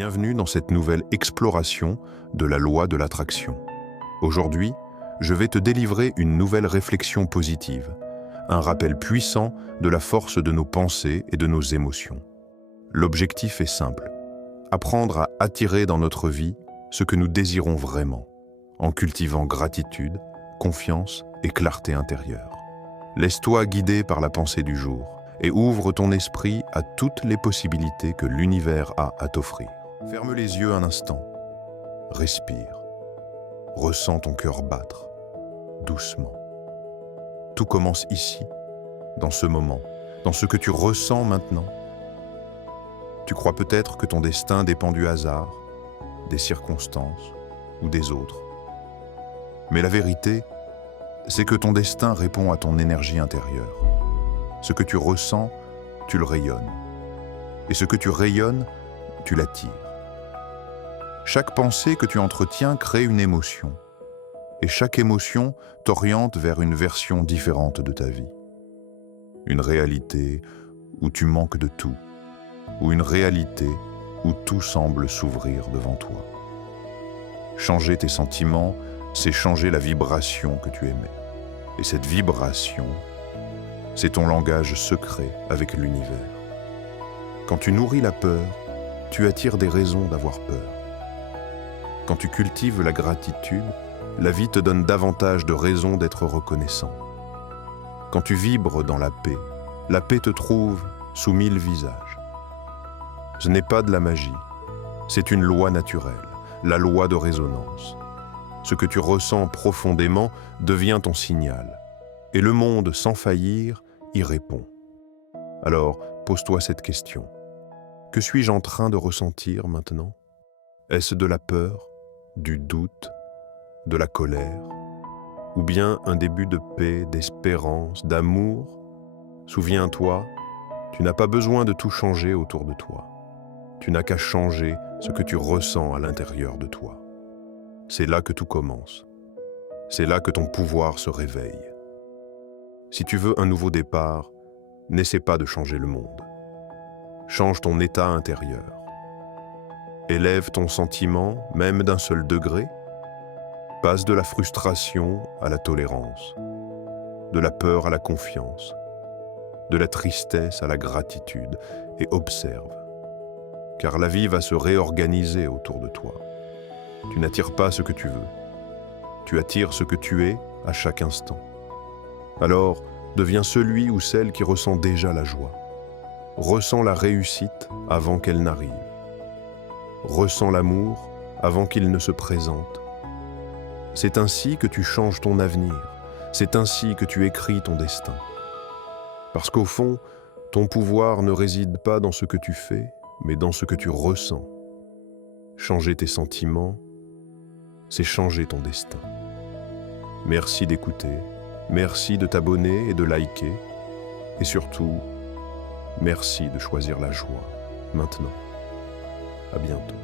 Bienvenue dans cette nouvelle exploration de la loi de l'attraction. Aujourd'hui, je vais te délivrer une nouvelle réflexion positive, un rappel puissant de la force de nos pensées et de nos émotions. L'objectif est simple, apprendre à attirer dans notre vie ce que nous désirons vraiment, en cultivant gratitude, confiance et clarté intérieure. Laisse-toi guider par la pensée du jour et ouvre ton esprit à toutes les possibilités que l'univers a à t'offrir. Ferme les yeux un instant, respire, ressens ton cœur battre, doucement. Tout commence ici, dans ce moment, dans ce que tu ressens maintenant. Tu crois peut-être que ton destin dépend du hasard, des circonstances ou des autres. Mais la vérité, c'est que ton destin répond à ton énergie intérieure. Ce que tu ressens, tu le rayonnes. Et ce que tu rayonnes, tu l'attires. Chaque pensée que tu entretiens crée une émotion. Et chaque émotion t'oriente vers une version différente de ta vie. Une réalité où tu manques de tout. Ou une réalité où tout semble s'ouvrir devant toi. Changer tes sentiments, c'est changer la vibration que tu émets. Et cette vibration, c'est ton langage secret avec l'univers. Quand tu nourris la peur, tu attires des raisons d'avoir peur. Quand tu cultives la gratitude, la vie te donne davantage de raisons d'être reconnaissant. Quand tu vibres dans la paix te trouve sous 1000 visages. Ce n'est pas de la magie, c'est une loi naturelle, la loi de résonance. Ce que tu ressens profondément devient ton signal, et le monde, sans faillir, y répond. Alors, pose-toi cette question. Que suis-je en train de ressentir maintenant? Est-ce de la peur, du doute, de la colère, ou bien un début de paix, d'espérance, d'amour? Souviens-toi, tu n'as pas besoin de tout changer autour de toi. Tu n'as qu'à changer ce que tu ressens à l'intérieur de toi. C'est là que tout commence. C'est là que ton pouvoir se réveille. Si tu veux un nouveau départ, n'essaie pas de changer le monde. Change ton état intérieur. Élève ton sentiment, même d'un seul degré. Passe de la frustration à la tolérance, de la peur à la confiance, de la tristesse à la gratitude, et observe. Car la vie va se réorganiser autour de toi. Tu n'attires pas ce que tu veux. Tu attires ce que tu es à chaque instant. Alors, deviens celui ou celle qui ressent déjà la joie. Ressens la réussite avant qu'elle n'arrive. Ressens l'amour avant qu'il ne se présente. C'est ainsi que tu changes ton avenir. C'est ainsi que tu écris ton destin. Parce qu'au fond, ton pouvoir ne réside pas dans ce que tu fais, mais dans ce que tu ressens. Changer tes sentiments, c'est changer ton destin. Merci d'écouter, merci de t'abonner et de liker, et surtout, merci de choisir la joie, maintenant. À bientôt.